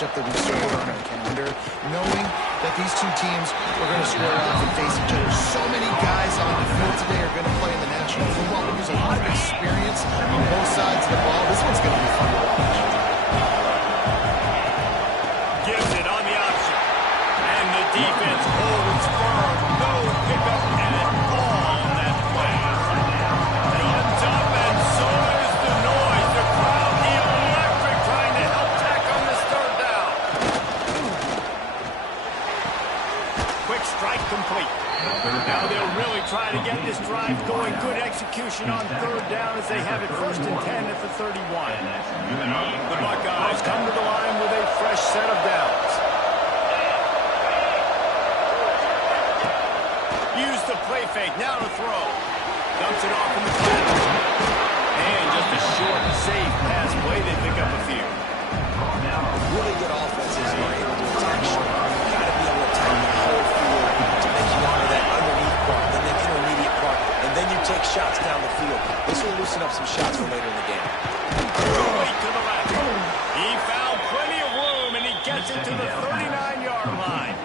matchup that we've circled on our calendar, knowing that these two teams are going to square off and face each other. So many guys on the field today are going to play in the National Football League. There's a lot of experience on both sides of the ball. This one's going to be fun to watch. Gives it on the option. And the defense holds firm. No pickup at all on that play. Guns up, and so is the noise. The crowd electric, trying to help tack on this third down. Quick strike complete. Now they'll really try to get this drive going. Good execution on third down as they have it 1st and 10 at the 31. The Buckeyes come to the line with a fresh set of downs. Use the play fake, now to throw. Dumps it off in the flat. And just a short, safe pass play, they pick up a few. Really good offenses are able to attack short. You've got to be able to attack the whole field to make you honor that underneath part, then the intermediate part, and then you take shots down the field. This will loosen up some shots for later in the game. Right to the left. He found plenty of room, and he gets it to the 39-yard line.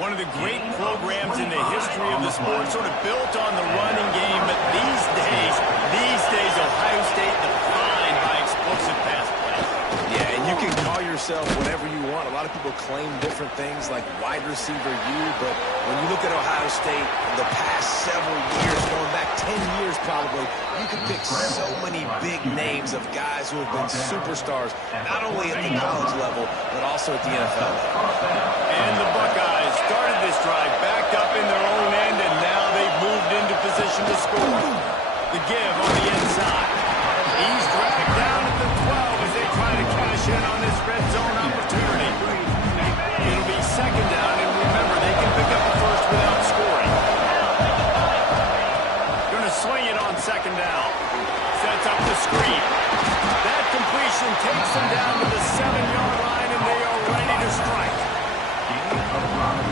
One of the great programs in the history of the sport, sort of built on the running game, but these days, Ohio State defined by explosive pass play. Yeah, and you can call yourself whatever you want. A lot of people claim different things like wide receiver U, but when you look at Ohio State the past several years, going back 10 years probably, you can pick so many big names of guys who have been superstars, not only at the college level, but also at the NFL level. And the Buckeyes started this drive backed up in their own end, and now they've moved into position to score. The give on the inside. He's dragged down at the 12 as they try to cash in on this red zone opportunity. It'll be 2nd down, and remember, they can pick up the first without scoring. Going to swing it on 2nd down. Sets up the screen. That completion takes them down to the 7-yard line, and they are ready to strike.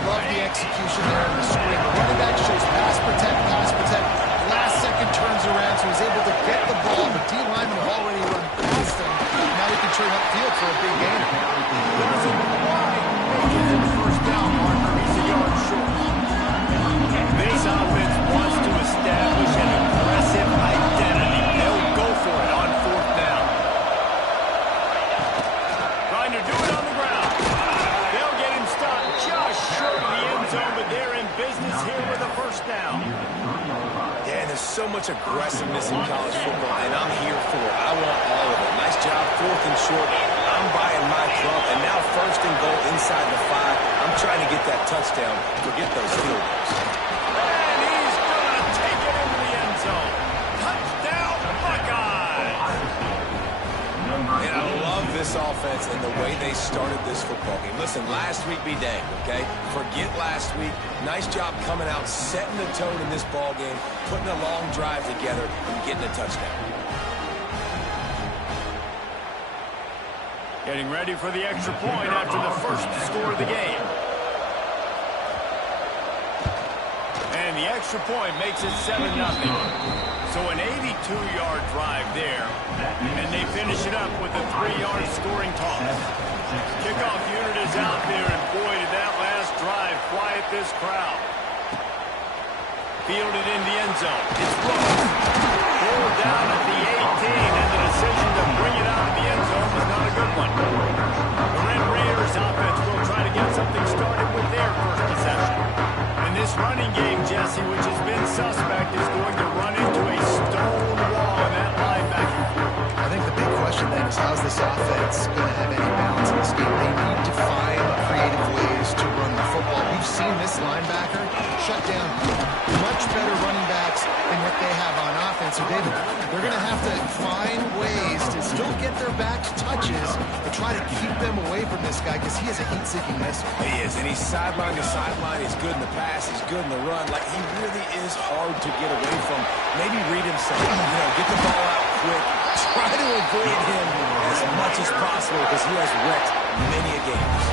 Love the execution there in the screen. The running back shows pass protect, pass protect. Last second turns around, so he's able to get the ball. The D linemen have already run past him. Now he can turn upfield for a big gain. Doesn't quite make it to the 1st down marker. He's a yard short. This offense wants to establish an aggressive identity. They'll go for it on 4th down. Trying to do it on the ground. They'll get him stopped just short of the end zone, but they're in business here with a 1st down. Yeah, and there's so much aggressiveness in college football, and I'm here for it. I want all of it. Nice job, 4th and short. I'm buying my club, and now 1st and goal inside the 5. I'm trying to get that touchdown. Forget those field goals. And he's going to take it into the end zone. Touchdown, Buckeyes! And I love this offense and the way they started this football game. Listen, last week be dang, okay? Forget last week. Nice job coming out, setting the tone in this ball game, putting a long drive together, and getting a touchdown. Getting ready for the extra point after the first score of the game. And the extra point makes it 7-0. So an 82-yard drive there. And they finish it up with a 3-yard scoring toss. Kickoff unit is out there, and boy, did that last drive quiet this crowd. Fielded in the end zone. It's close. Pulled down at the 18, and the decision to bring it out of the end zone was not a good one. The Red Raiders offense will try to get something started with their first possession. And this running game, Jesse, which has been suspect, is going to run into a stone wall in that linebacker. I think the big question then is how's this offense going to have any balance in this game? They need to find creative ways to run the football. We've seen this linebacker shut down much better running backs than what they have on offense. So David, they're going to have to find ways to still get their back touches to try to keep them away from this guy because he is a heat-seeking missile. He is, and he's sideline to sideline. He's good in the pass. He's good in the run. Like, he really is hard to get away from. Maybe read himself. Get the ball out quick. Try to avoid him as much as possible because he has wrecked many a games.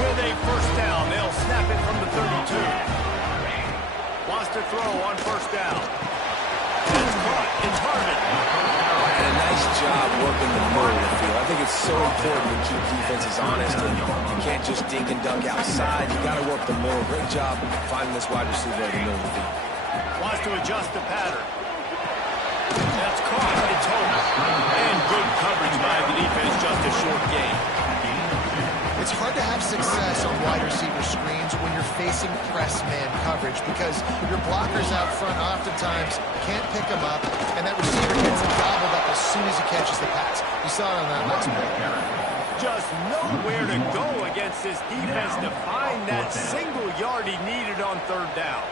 With a 1st down, they'll snap it from the 32. Wants to throw on 1st down. It's caught. It's Harvin. And a nice job working the middle of the field. I think it's so important to keep defenses honest, and you can't just dink and dunk outside. You got to work the middle. Great job finding this wide receiver in the middle of the field. Wants to adjust the pattern. That's caught. It's home. And good coverage by the defense. Just a short gain. It's hard to have success on wide receiver screens when you're facing press man coverage because your blockers out front oftentimes can't pick them up, and that receiver gets gobbled up as soon as he catches the pass. You saw it on that last play. Just nowhere to go against this defense to find that single yard he needed on third down.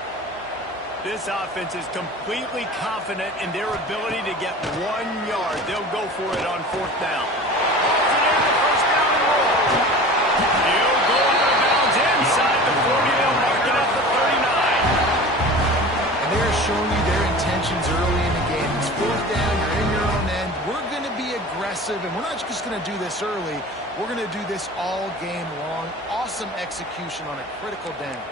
This offense is completely confident in their ability to get 1 yard. They'll go for it on fourth down. First down and roll. He'll go out of bounds inside the 40. They'll mark it at the 39. And they're showing you their intentions early in the game. It's fourth down. You're in your own end. We're going to be aggressive, and we're not just going to do this early. We're going to do this all game long. Awesome execution on a critical down.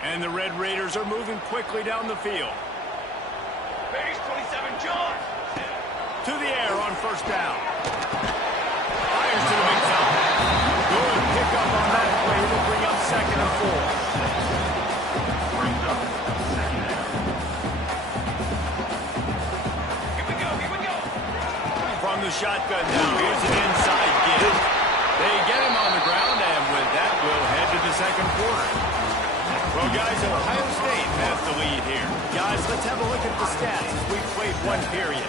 And the Red Raiders are moving quickly down the field. Base 27, John. To the air on first down. Fires to the big top. Good pickup on that play. It'll bring up second and 4. Brings up second down. Here we go. From the shotgun now, here's an inside give. They get him on the ground, and with that, we'll head to the second quarter. Well, guys, Ohio State has the lead here. Guys, let's have a look at the stats as we've played one period.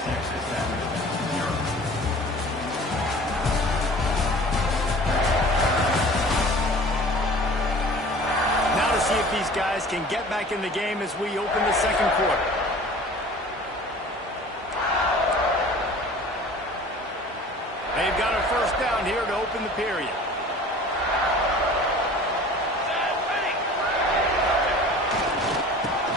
Now to see if these guys can get back in the game as we open the second quarter. They've got a first down here to open the period.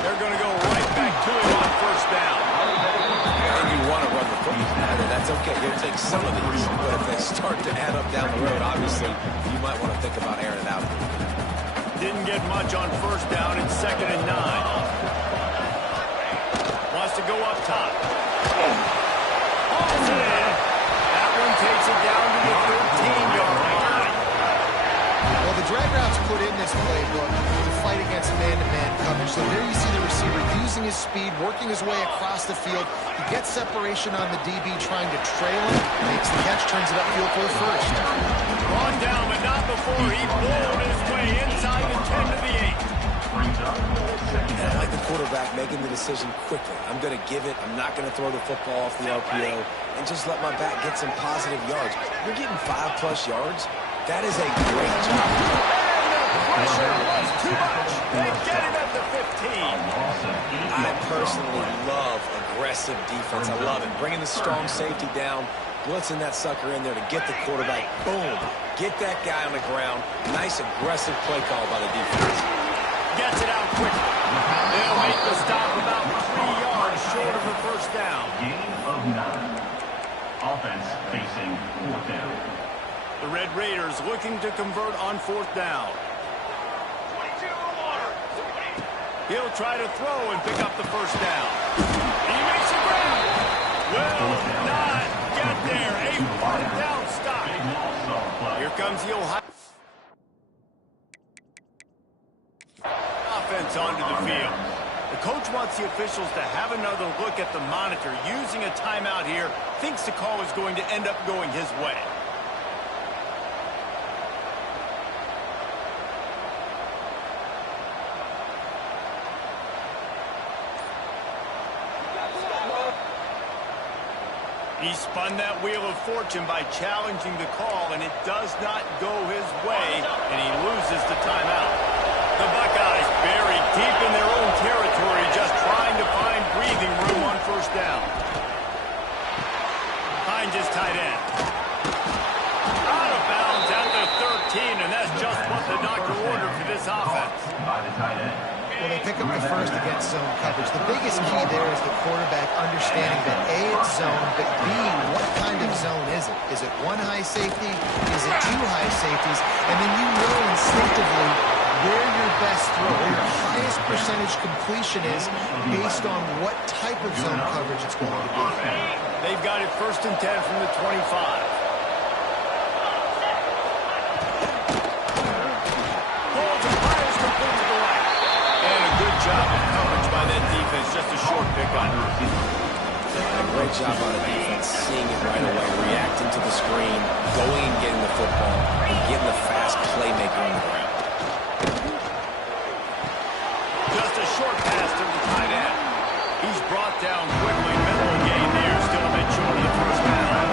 They're going to go right back to him on first down. And you want to run the football. That's okay. You'll take some of these, but if they start to add up down the road, obviously, you might want to think about airing it out. Didn't get much on first down. It's 2nd and 9. Wants to go up top. Hauls it in. That one takes it down to the 13-yard line. Well, the drag routes put in this playbook to fight against man-to-man coverage. So there you see the receiver using his speed, working his way across the field. He gets separation on the DB trying to trail him, makes the catch, turns it upfield for the first. Brought down, but not before he bowled his way inside the 10 to the 8. And I like the quarterback making the decision quickly. I'm going to give it. I'm not going to throw the football off the RPO and just let my back get some positive yards. You're getting 5+ yards. That is a great job. Pressure was too much. They get him at the 15. I personally love aggressive defense. I love it. Bringing the strong safety down, blitzing that sucker in there to get the quarterback. Boom. Get that guy on the ground. Nice aggressive play call by the defense. Gets it out quickly. They'll make the stop about 3 yards short of the first down. Gain of 9. Offense facing fourth down. The Red Raiders looking to convert on fourth down. 22 water. He'll try to throw and pick up the first down. He makes a grab. Will not get there. A fourth down stop. Here comes the Ohio offense onto the field. The coach wants the officials to have another look at the monitor. Using a timeout here, thinks the call is going to end up going his way. He spun that wheel of fortune by challenging the call, and it does not go his way, and he loses the timeout. The Buckeyes buried deep in their own territory, just trying to find breathing room on first down. Hines is tight end. Out of bounds at the 13, and that's just what the doctor ordered for this offense. By the tight end. Well, they pick up the first against zone coverage. The biggest key there is the quarterback understanding that A, it's zone, but B, what kind of zone is it? Is it one high safety? Is it two high safeties? And then you know instinctively where your best throw, where your highest percentage completion is based on what type of zone coverage it's going to be. They've got it 1st and 10 from the 25. Job of coverage by that defense, just a short pick on it. A great job on the defense, seeing it right away, reacting to the screen, going and getting the football, and getting the fast playmaker on the ground. Just a short pass to the tight end. He's brought down quickly, middle of the game there, still a bit short of the first down.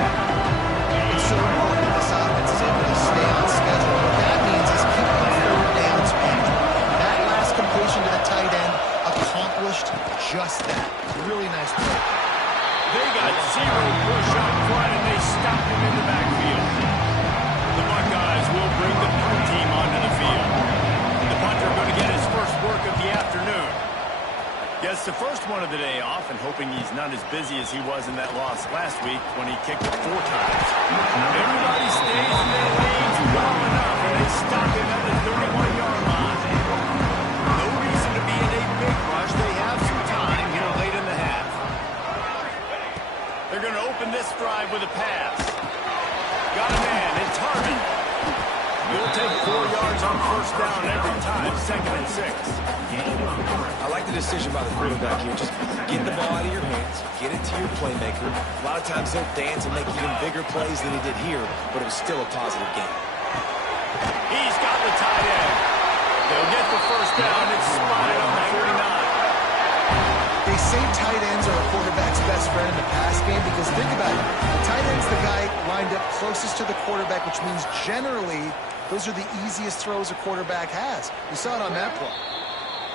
It's so important that this offense is able to stay on schedule. What that means is keeping the 4th downs manageable. That last completion to the tight end accomplished just that. Really nice play. They got 0 push up front, and they stopped him in the backfield. The Buckeyes will bring the punt team onto the field. The punter going to get his first work of the afternoon. Gets the first one of the day off, and hoping he's not as busy as he was in that loss last week when he kicked it 4 times. Everybody stays in their lanes well enough, and they stop him at the 31-yard line. No reason to be in a big rush. They have some time here late in the half. They're going to open this drive with a pass. Got a man. It's Harmon. He'll take 4 yards on 1st down every time. 2nd and 6. I like the decision by the quarterback here. Just get the ball out of your hands, get it to your playmaker. A lot of times they'll dance and make even bigger plays than he did here, but it was still a positive game. He's got the tight end. They'll get the 1st down. It's spotted on the 49. They say tight ends are a quarterback's best friend in the pass game because think about it. The tight end's the guy lined up closest to the quarterback, which means generally those are the easiest throws a quarterback has. We saw it on that play.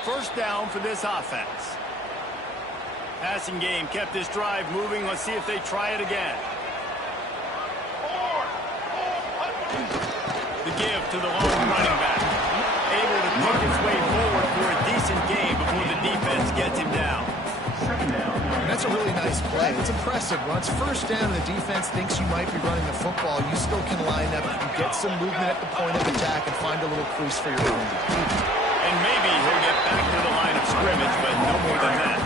1st down for this offense. Passing game kept this drive moving. Let's see if they try it again. The give to the lone running back. Able to pick his way forward for a decent gain before the defense gets him down. And that's a really nice play. It's impressive. When it's 1st down and the defense thinks you might be running the football, you still can line up. You can get some movement at the point of attack and find a little crease for your own. And maybe he'll get back to the line of scrimmage, but no more than that.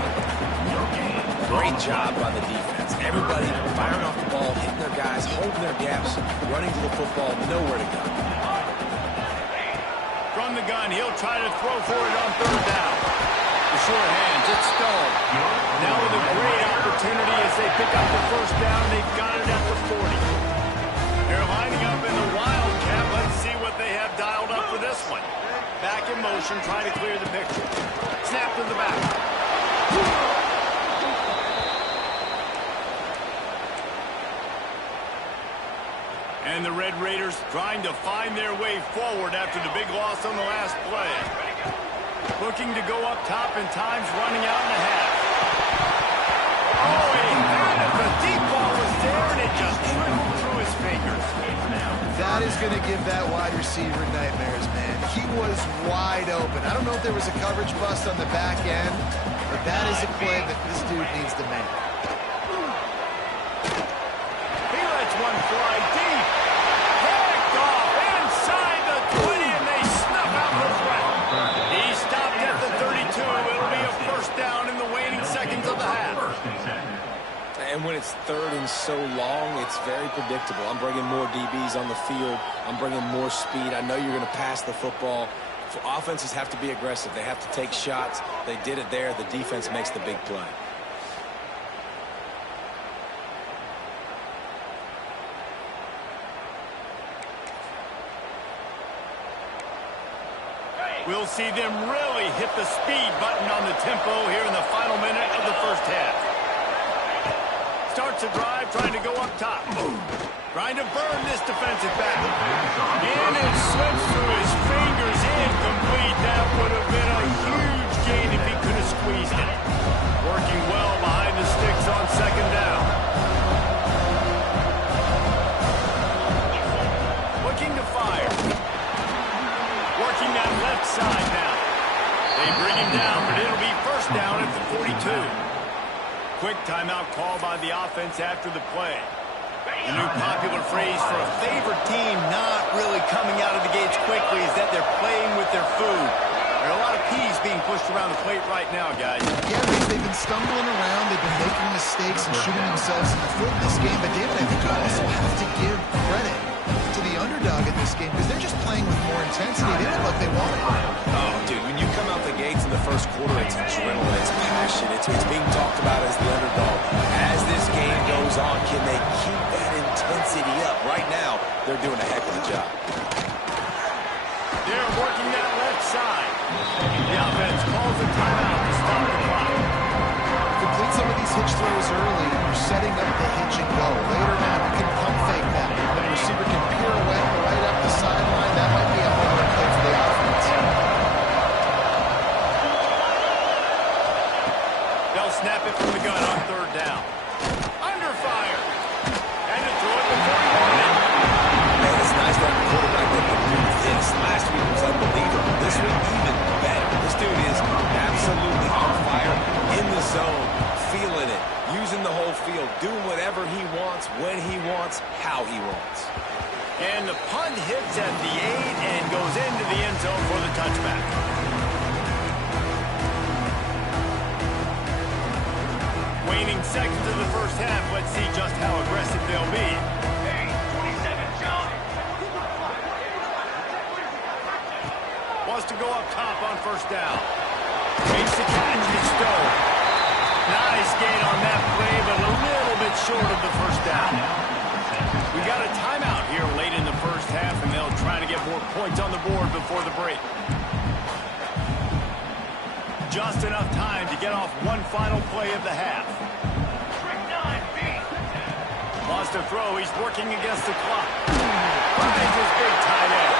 Great job by the defense. Everybody firing off the ball, hitting their guys, holding their gaps, running to the football, nowhere to go. From the gun, he'll try to throw for it on 3rd down. The short hands, it's stalled. Now with a great opportunity as they pick up the 1st down, they've got it at the 40. They're lining up in the wildcat. Let's see what they have dialed up for this one. Back in motion, trying to clear the picture. Snap to the back. And the Red Raiders trying to find their way forward after the big loss on the last play. Looking to go up top, and time's running out in the half. Oh, he had it. The deep ball was there, and it just trickled through his fingers. That is going to give that wide receiver nightmares, man. He was wide open. I don't know if there was a coverage bust on the back end, but that is a play that this dude needs to make. He lets one fly deep. Picked off inside the 20, and they snuff out the threat. He stopped at the 32. It'll be a 1st down in the waning seconds of the half. And when it's 3rd and so long, it's very predictable. I'm bringing more DBs on the field. I'm bringing more speed. I know you're going to pass the football. Offenses have to be aggressive. They have to take shots. They did it there. The defense makes the big play. We'll see them really hit the speed button on the tempo here in the final minute of the 1st half. Starts a drive, trying to go up top. Trying to burn this defensive back. And it slips through his fingers. Incomplete. That would have been a huge gain if he could have squeezed it. Working well behind the sticks on 2nd down. Looking to fire. Working that left side now. They bring him down, but it'll be 1st down at the 42. Quick timeout call by the offense after the play. The new popular phrase for a favorite team not really coming out of the gates quickly is that they're playing with their food. There are a lot of peas being pushed around the plate right now, guys. Yeah, they've been stumbling around. They've been making mistakes and shooting themselves in the foot in this game. But, David, I think you also have to give credit to the underdog in this game because they're just playing with more intensity. They look like they want it. Oh, dude, when you come out the gates in the first quarter, it's adrenaline, it's passion. It's being talked about as the underdog. As this game goes on, can they keep that intensity up? Right now, they're doing a heck of a job. They're working that left side. The offense calls a timeout to stop the clock. Complete some of these hitch throws early. You're setting up the hitch and go. Later on, you can pump fake that. The receiver can pirouette right up the sideline. That might be a home play for the offense. They'll snap it from the gun on third down. Under fire. And to throw it before he wanted. Man, it's nice to have a quarterback that can do this. Last week was unbelievable. This week, even better. This dude is absolutely on fire, in the zone, feeling it, using the whole field, doing whatever he wants, when he wants, how he wants. And the punt hits at the 8 and goes into the end zone for the touchback. Waning seconds of the first half. Let's see just how aggressive they'll be. Wants to go up top on first down. Makes the catch. It's Stowe. Nice gain on that play, but a little bit short of the first down. We got a timeout here late in the first half, and they'll try to get more points on the board before the break. Just enough time to get off one final play of the half. Lost a throw. He's working against the clock. Finds his big tight end.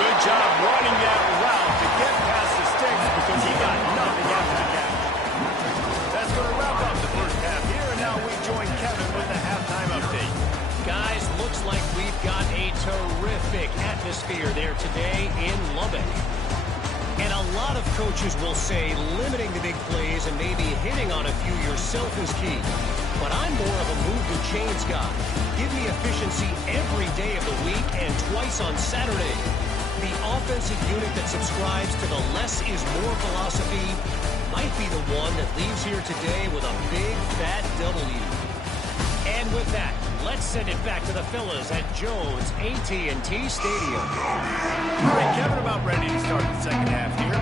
Good job running that route to get past the sticks because he got nothing after the catch. That's going to wrap up the first half here, and now we join Kevin with the halftime update. Guys, looks like we've got a terrific atmosphere there today in Lubbock. And a lot of coaches will say limiting the big plays and maybe hitting on a few yourself is key. But I'm more of a move the chains guy. Give me efficiency every day of the week and twice on Saturday. The offensive unit that subscribes to the less is more philosophy might be the one that leaves here today with a big fat W. And with that, let's send it back to the fellas at Jones AT&T Stadium. All right, Kevin, about ready to start the second half here.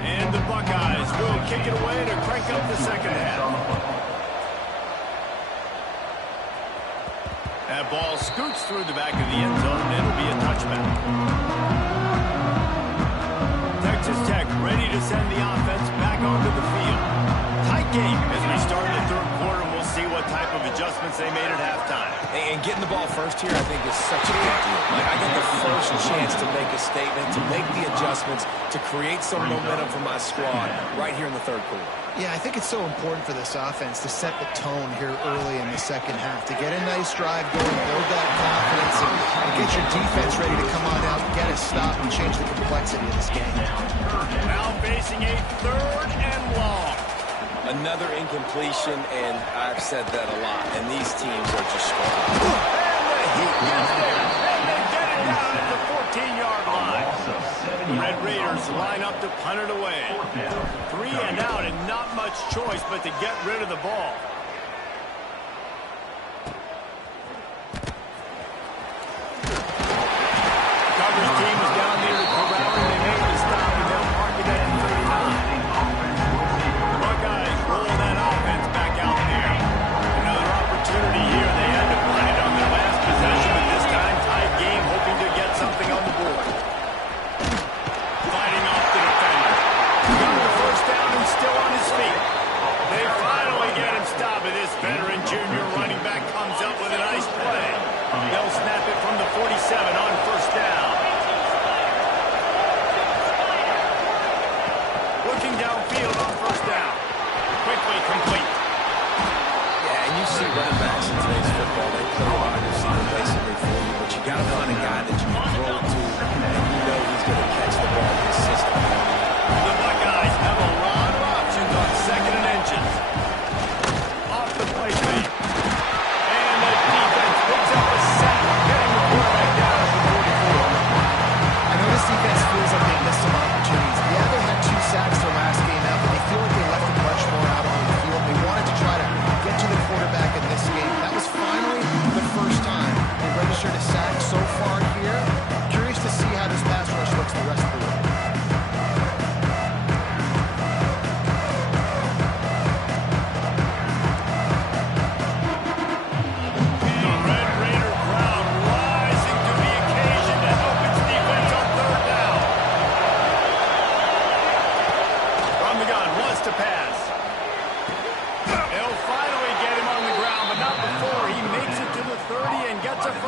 And the Buckeyes will kick it away to crank up the second half. That ball scoots through the back of the end zone, and it'll be a touchback. Texas Tech ready to send the offense back onto the field. Tight game as we start the third quarter, and we'll see what type of adjustments they made at halftime. And getting the ball first here, I think, is such a big deal. Like, I get the first chance to make a statement, to make the adjustments, to create some momentum for my squad right here in the third quarter. Yeah, I think it's so important for this offense to set the tone here early in the second half, to get a nice drive going, build that confidence, and get your defense ready to come on out, get a stop, and change the complexity of this game. Now facing a third and long. Another incompletion, and I've said that a lot, and these teams are just strong. And the Heat gets there, and they get it down at the 14-yard line. The Red Raiders line up to punt it away. 3 and out, and not much choice but to get rid of the ball. Coverage team is down there to corral, and they made the stop, and they'll park it at 39. The Buckeyes roll that offense back out there. Another opportunity here. They had to punt it on their last possession, but this time tied game, hoping to get something on the board. Fighting off the defender. Got the first down and still on his feet. They finally get him stopped, and this veteran junior running back comes up with a nice play. They'll snap it from the 47 on first down. Looking downfield on first down. Quickly complete. Yeah, and you see running backs in today's football, they play wide receiver basically for you, but you got to find a guy that you can throw to, and you know he's going to catch the ball consistently. The Buckeyes have a lot of options on second and inches. Off the play fake. And the defense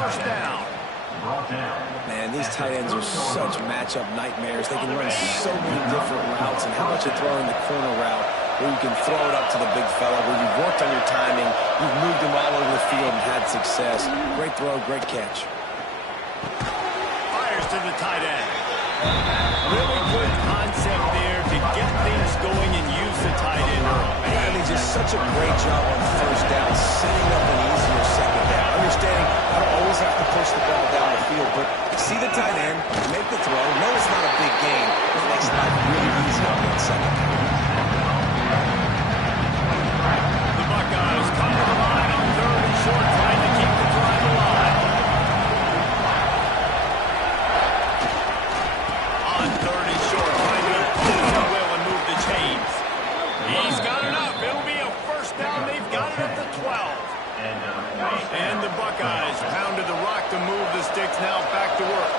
first down. Man, these tight ends are such matchup nightmares. They can run so many different routes, and how about you throw in the corner route where you can throw it up to the big fella, where you've worked on your timing, you've moved him all over the field and had success. Great throw, great catch. Fires to the tight end. Really good concept there to get things going and use the tight end early. And he just such a great job on first down, setting up an easier second down. Understanding I don't always have to push the ball down the field, but see the tight end, make the throw. No, it's not a big gain, but it makes life really easy on that second down. The Buckeyes come to the line on 3rd and short, trying to keep the drive alive. On 3rd and short, trying to impose their will and move the chains. He's got enough. It'll be a first down. They've got it at the 12. And the Buckeyes pounded the rock to move the sticks, now back to work.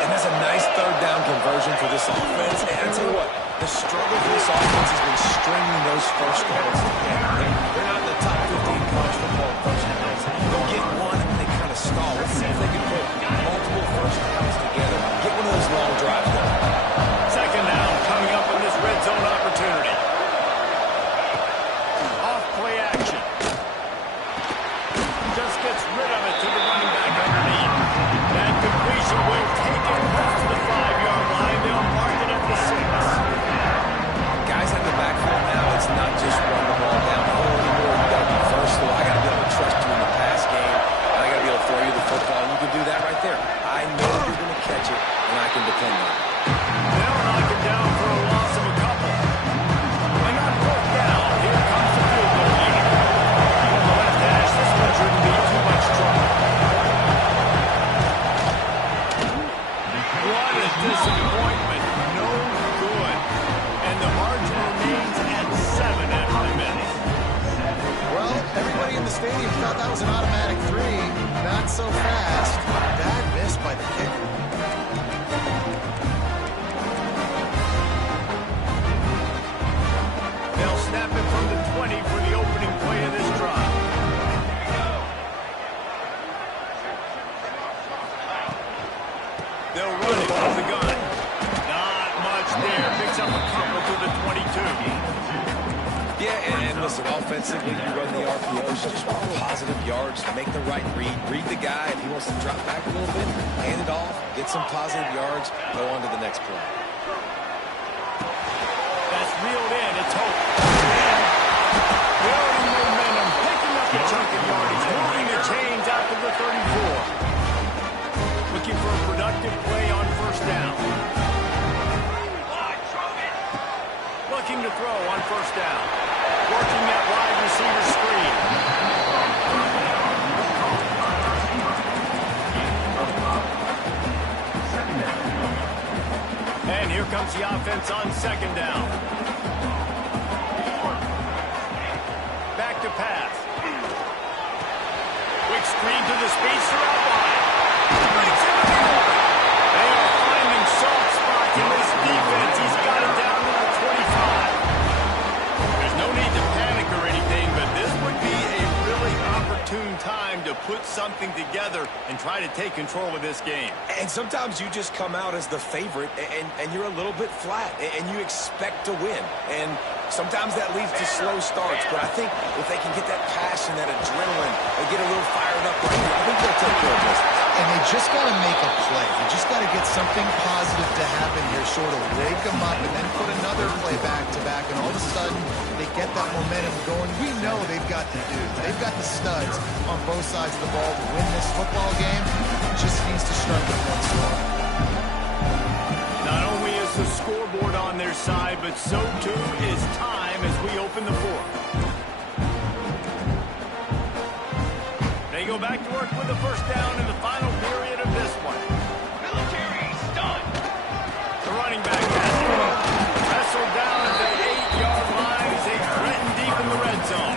And that's a nice 3rd down conversion for this offense. And I tell you what, the struggle for this offense has been stringing those first downs together. They're not in the top 15 college football first downs. They'll get one and they kind of stall. Let's see if they can put multiple first downs together. Get one of those long drives going. Second down coming up in this red zone opportunity. Off play action. Just gets rid of it to the running back underneath. That completion will take it past the 5-yard line. They'll mark it at the 6. Guys at the backfield now, it's not just run the ball downhill anymore. You got to be versatile. I got to be able to trust you in the pass game. And I got to be able to throw you the football, and you can do that right there. I know you're going to catch it, and I can depend on it. They'll knock it down for a loss of a couple. And on 4th down, here comes the field goal unit. On the left hash, this one shouldn't be too much trouble. What a disappointment. No good. And the margin remains at 7 after the minute. Well, everybody in the stadium thought that was an automatic 3. Not so fast. Bad miss by the kicker. They'll snap it from the 20 for the opening play of this drive. They'll run it off the gun. Not much there. Picks up a couple to the 22. Yeah, and listen, offensively, you run the RPOs, just want positive yards, make the right read the guy. If he wants to drop back a little bit, hand it off, get some positive yards, go on to the next play. That's reeled in. It's Hope. Building momentum, picking up a chunk of yardage, moving the chains out to the 34. Looking for a productive play on first down. Looking to throw on first down. Working that wide receiver screen. And here comes the offense on second down. Back to pass. Quick screen to the speedster out wide. Breaks into the open. They are finding soft spots in this defense. He's got it down to the 25. There's no need to panic or anything, but this would be a really opportune time to put something together and try to take control of this game. And sometimes you just come out as the favorite, and you're a little bit flat, and you expect to win. And sometimes that leads to slow starts, but I think if they can get that passion, that adrenaline, and get a little fired up right here, I think they'll take care of this. And they just got to make a play. You just got to get something positive to happen here, sort of wake them up, and then put another play back-to-back, and all of a sudden they get that momentum going. We know they've got the dudes. They've got the studs on both sides of the ball to win this football game. It just needs to start with one score. Not only is the scoreboard on their side, but so too is time as we open the fourth. They go back to work with the first down in the final period of this one. Military stun. The running back has it. Wrestled down at the 8-yard line as they threaten deep in the red zone.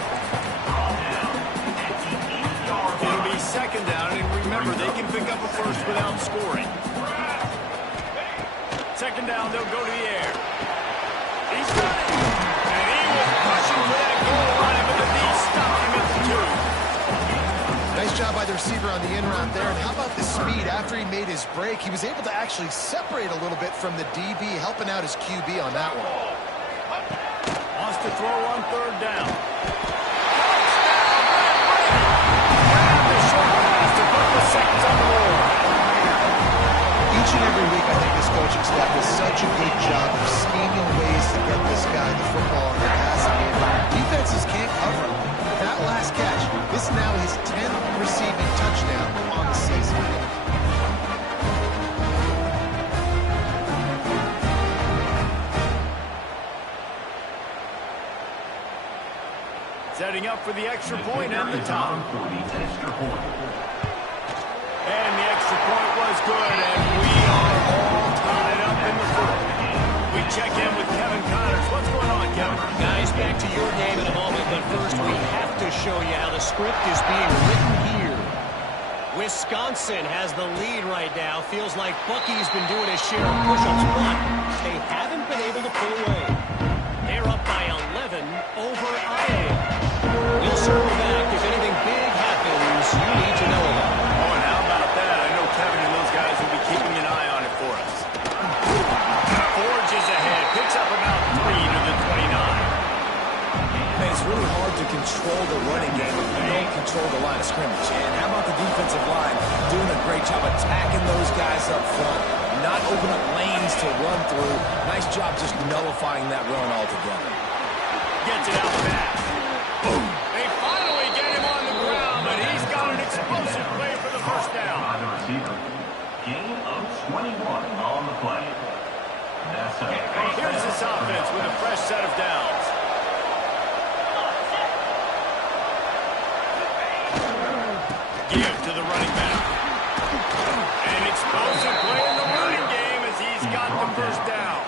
It'll be second down, and remember, they can pick up a first without scoring. Second down, they'll go to the air. He's got it. And he was pushing for that goal line, but the D stopped him at the 2. Nice job by the receiver on the in route there. And how about the speed after he made his break? He was able to actually separate a little bit from the DB, helping out his QB on that one. Wants to throw on third down. Each and every week, I think this coaching staff does such a good job of scheming ways to get this guy the football in the passing game. Defenses can't cover him. That last catch, this is now his 10th receiving touchdown on the season. Setting up for the extra point and the top. And the extra point was good, and we are all tied up in the fourth. We check in with Kevin Connors. What's going on, Kevin? Guys, back to your game in a moment, but first we have to show you how the script is being written here. Wisconsin has the lead right now. Feels like Bucky's been doing his share of push-ups, but they haven't been able to pull away. They're up by 11 over Iowa. We'll circle back. If anything big happens, you need to know about it. Oh, and how about that? I know Kevin and those guys will be keeping an eye on it for us. Forges ahead. Picks up about 3 to the 29. Man, it's really hard to control the running game if you don't control the line of scrimmage. And how about the defensive line doing a great job attacking those guys up front, not open up lanes to run through. Nice job just nullifying that run altogether. Gets it out fast. They finally get him on the ground, but he's got an explosive play for the first down. By the receiver. Gain of 21 on the play. That's a Here's this offense with a fresh set of downs. Give to the running back. An explosive play in the running game as he's got the first down.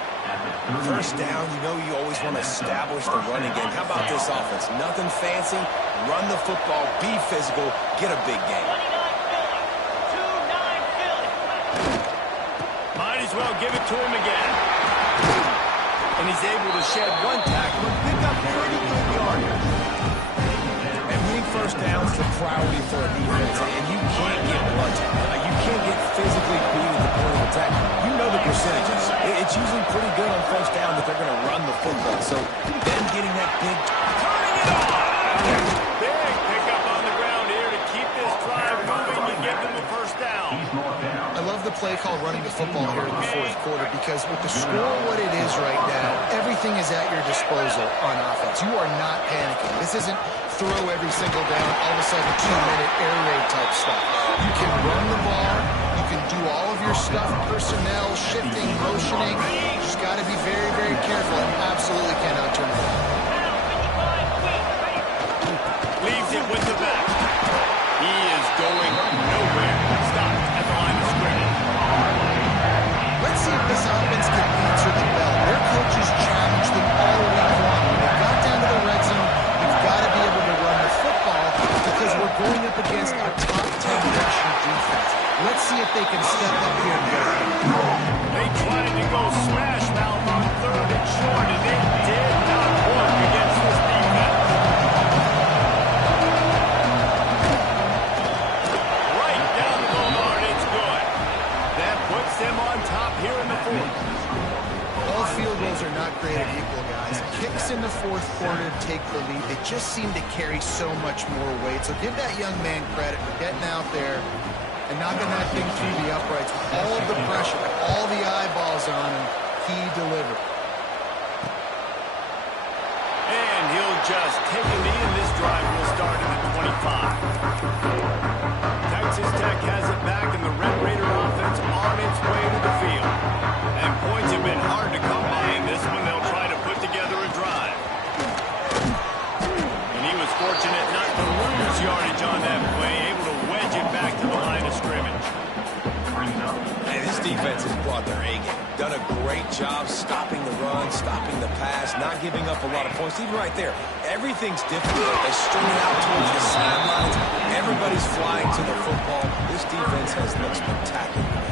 First down, you know you always want to establish the running game. How about this offense? Nothing fancy. Run the football, be physical, get a big gain. Might as well give it to him again. And he's able to shed one tackle and pick up pretty good yardage. And winning first down is a priority for a defense, and you can't get blunted. You can't get physically beat at the point of attack. You know the percentages. It's usually pretty good on first down that they're going to run the football. So them getting that big, turning it on. Big pickup on the ground here to keep this drive moving and give them the first down. I love the play call running the football here in the fourth quarter because with the score what it is right now, everything is at your disposal on offense. You are not panicking. This isn't throw every single down, all of a sudden 2-minute air raid type stuff. You can run the ball. You can do all of your stuff, personnel, shifting, motioning. You just got to be very, very careful and absolutely cannot turn it over. Leaves it with the back. He is going nowhere. Stopped at the line of scrimmage. Let's see if this offense can answer the bell. Their coaches challenged them all week long. When they got down to the red zone, we've got to be able to run the football because we're going up against a top 10 rushing defense. Let's see if they can step up here and get it. They tried to go smash mouth on third and short, and it did not work against this defense. Right down the goal line, it's good. That puts them on top here in the fourth. All field goals are not created equal, guys. Kicks in the fourth quarter take the lead. They just seem to carry so much more weight. So give that young man credit for getting out there and knocking that thing through the uprights with all of the pressure, all the eyeballs on him. He delivered. And he'll just take a knee, and this drive will start at the 25. Texas Tech has it back, and the Red Raider offense on its way to the field. And points have been hard to come by in this one. They'll try to put together a drive. And he was fortunate not to lose yardage on that play, able to wedge it back to the line of scrimmage. And this defense has brought their A game. Done a great job stopping the run, stopping the pass, not giving up a lot of points. Even right there, everything's different. They string it out towards the sidelines. Everybody's flying to the football. This defense has looked spectacular.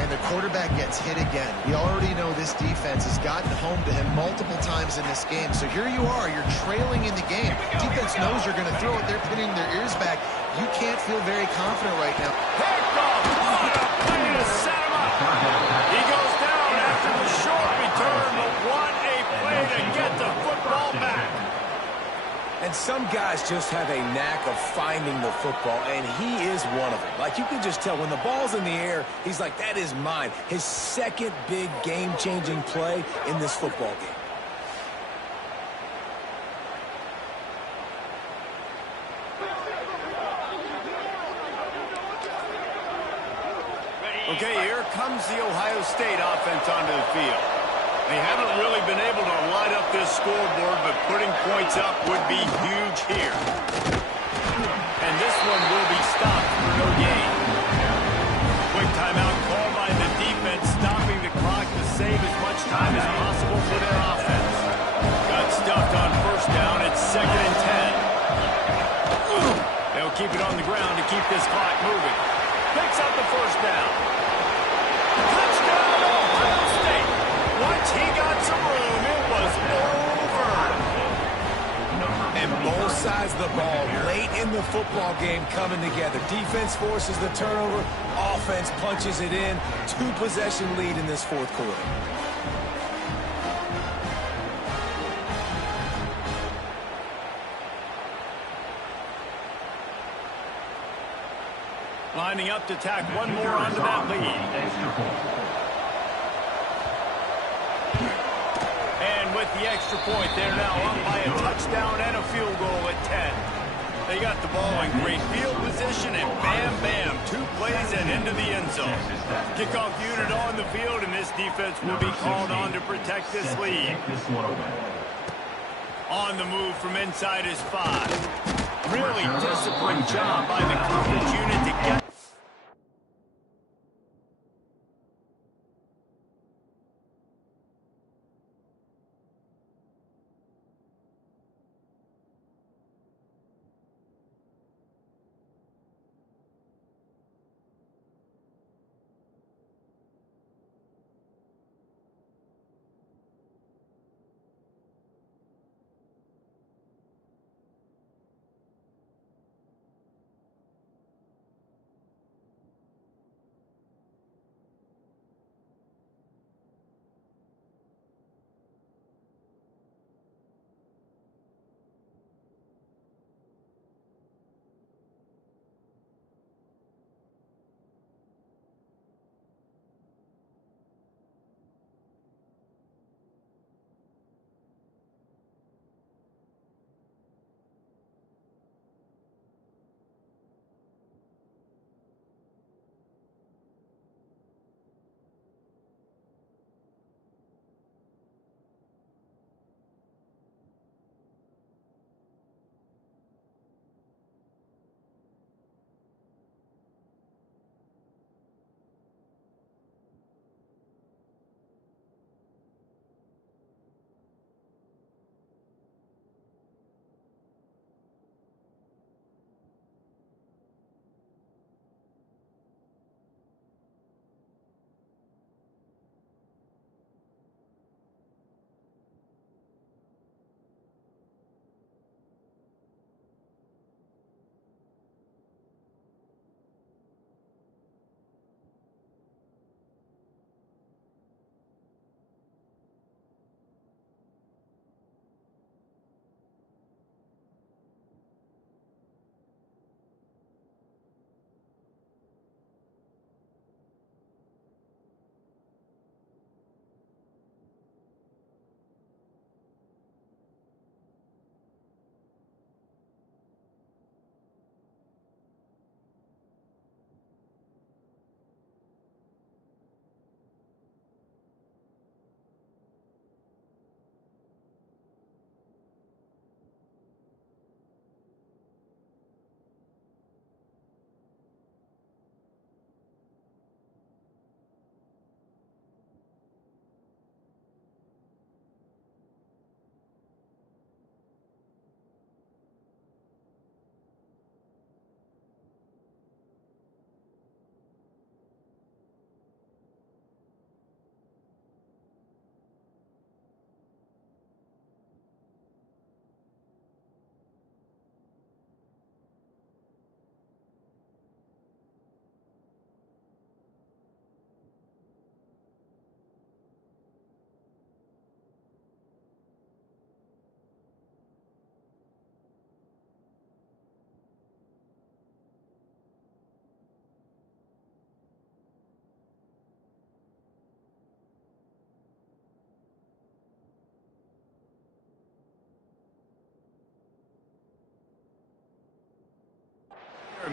And the quarterback gets hit again. We already know this defense has gotten home to him multiple times in this game. So here you are, you're trailing in the game. Defense knows you're going to throw it. They're pinning their ears back. You can't feel very confident right now. Pickoff! What a play to set him up! He goes down after the short return, but what a play to get the football back. And some guys just have a knack of finding the football, and he is one of them. Like, you can just tell when the ball's in the air, he's like, that is mine. His second big game-changing play in this football game. Okay, here comes the Ohio State offense onto the field. They haven't really been able to light up this scoreboard, but putting points up would be huge here. And this one will be stopped for no gain. Quick timeout called by the defense, stopping the clock to save as much time as possible for their offense. Got stuffed on first down. It's 2nd and 10. They'll keep it on the ground to keep this clock moving. Picks up the first down. Touchdown, Ohio State. Once he got some room, it was over. And both sides of the ball late in the football game coming together. Defense forces the turnover. Offense punches it in. 2-possession lead in this fourth quarter. Lining up to tack one more onto that lead. And with the extra point, they're now up by a touchdown and a field goal at 10. They got the ball in great field position, and bam, bam, 2 plays and into the end zone. Kickoff unit on the field, and this defense will be called on to protect this lead. On the move from inside his 5. Really disciplined job by the coverage unit to get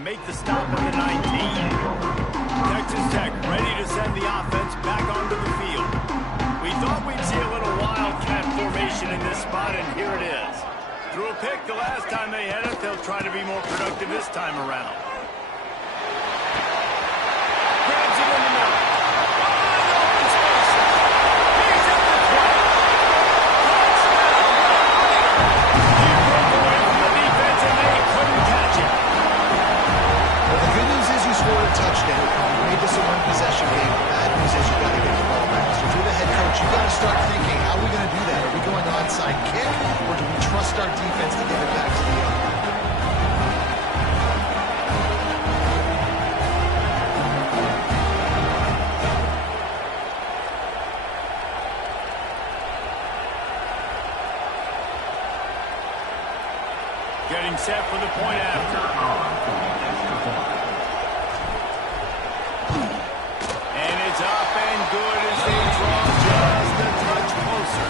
make the stop at the 19. Texas Tech ready to send the offense back onto the field. We thought we'd see a little wildcat formation in this spot, and here it is. Threw a pick the last time they had it. They'll try to be more productive this time around. Grabs it in the middle. Touchdown. You made this a one-possession game. The bad news is you got to get the ball back. So if you're the head coach, you got to start thinking, how are we going to do that? Are we going onside kick, or do we trust our defense to get it back to the end? Getting set for the point after. Up and good as they draw just a touch closer.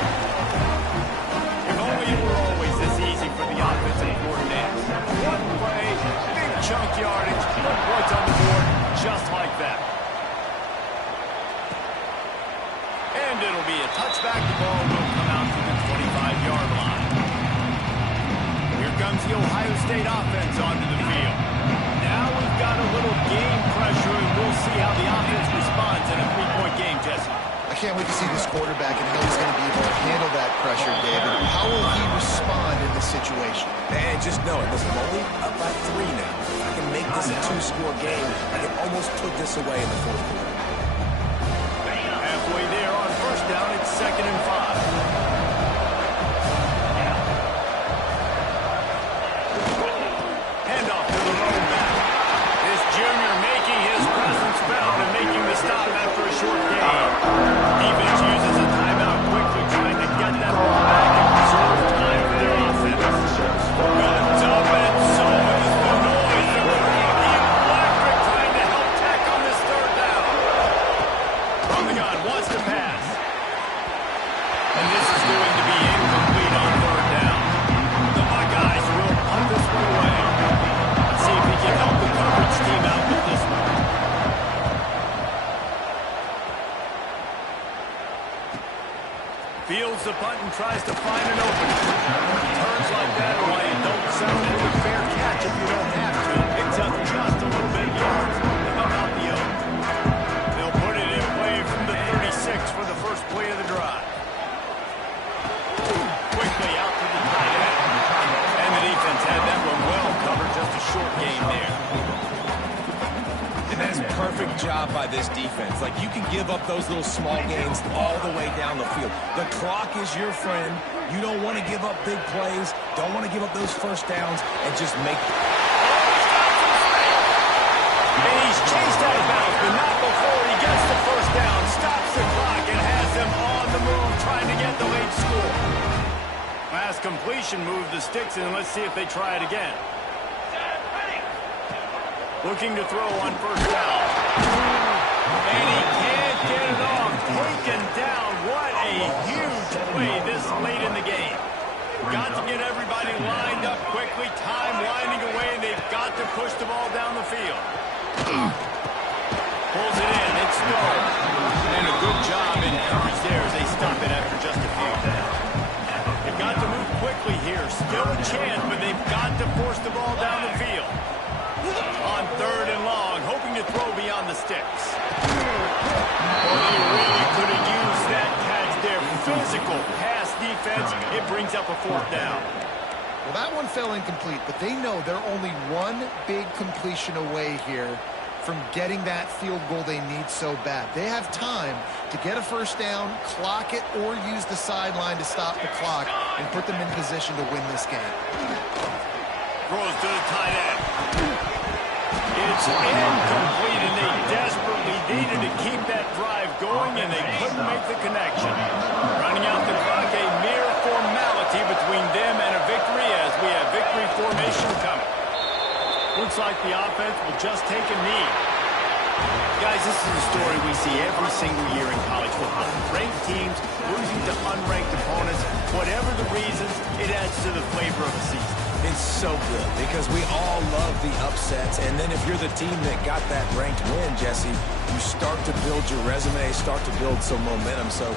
If only it were always this easy for the offensive coordinators. One play, big chunk yardage, points on the board, just like that. And it'll be a touchback. The ball will come out to the 25-yard line. Here comes the Ohio State offense onto the field. Now we've got a little game pressure, and we'll see how the offense responds in a three-point game, Jesse. I can't wait to see this quarterback and how he's going to be able to handle that pressure, David. How will he respond in this situation? And just know it. Listen, I'm only up by 3 now. If I can make this a 2-score game, I can almost put this away in the fourth quarter. Halfway there on first down, it's 2nd and 5. Stop after a short game. Defense uses a timeout quickly, trying to get that ball back and preserve time for their offense. Guns up, and so is the noise. The crowd electric, trying to help tack on this 3rd down. From the gun, wants to pass. And this is going to be incomplete on 3rd down. The Buckeyes will punt this one away. Let's see if he can help the coverage team out with this one. Fields the punt and tries to find an opening. Turns like that away and don't settle for a fair catch if you don't have to. Picks up just a little bit of yards. How about the oak? They'll put it in play from the 36 for the first play of the drive. Quickly out to the tight end. And the defense had that one well covered. Just a short game there. And that's a perfect job by this defense. Like, you can give up those little small gains all the way down the field. The clock is your friend. You don't want to give up big plays. Don't want to give up those first downs and just make it. And he's chased out of bounds, but not before he gets the first down. Stops the clock and has them on the move, trying to get the late score. Last completion moved the sticks, and let's see if they try it again. Looking to throw on first down. And he can't get it off. Taken down. What a huge play this late in the game. Got to get everybody lined up quickly. Time winding away, and they've got to push the ball down the field. Pulls it in. It's Stone. And a good job in coverage there as they stop it after just a few. They've got to move quickly here. Still a chance, but they've got to force the ball down the field. On 3rd and long, hoping to throw beyond the sticks. Well, they really could have used that catch there. Physical pass defense. It brings up a 4th down. Well, that one fell incomplete, but they know they're only one big completion away here from getting that field goal they need so bad. They have time to get a first down, clock it, or use the sideline to stop the clock and put them in position to win this game. Throws to the tight end. It's incomplete, and they desperately needed to keep that drive going, and they couldn't make the connection. Running out the clock, a mere formality between them and a victory as we have victory formation coming. Looks like the offense will just take a knee. Guys, this is a story we see every single year in college football. Ranked teams losing to unranked opponents. Whatever the reasons, it adds to the flavor of the season. It's so good because we all love the upsets. And then if you're the team that got that ranked win, Jesse, you start to build your resume, start to build some momentum. So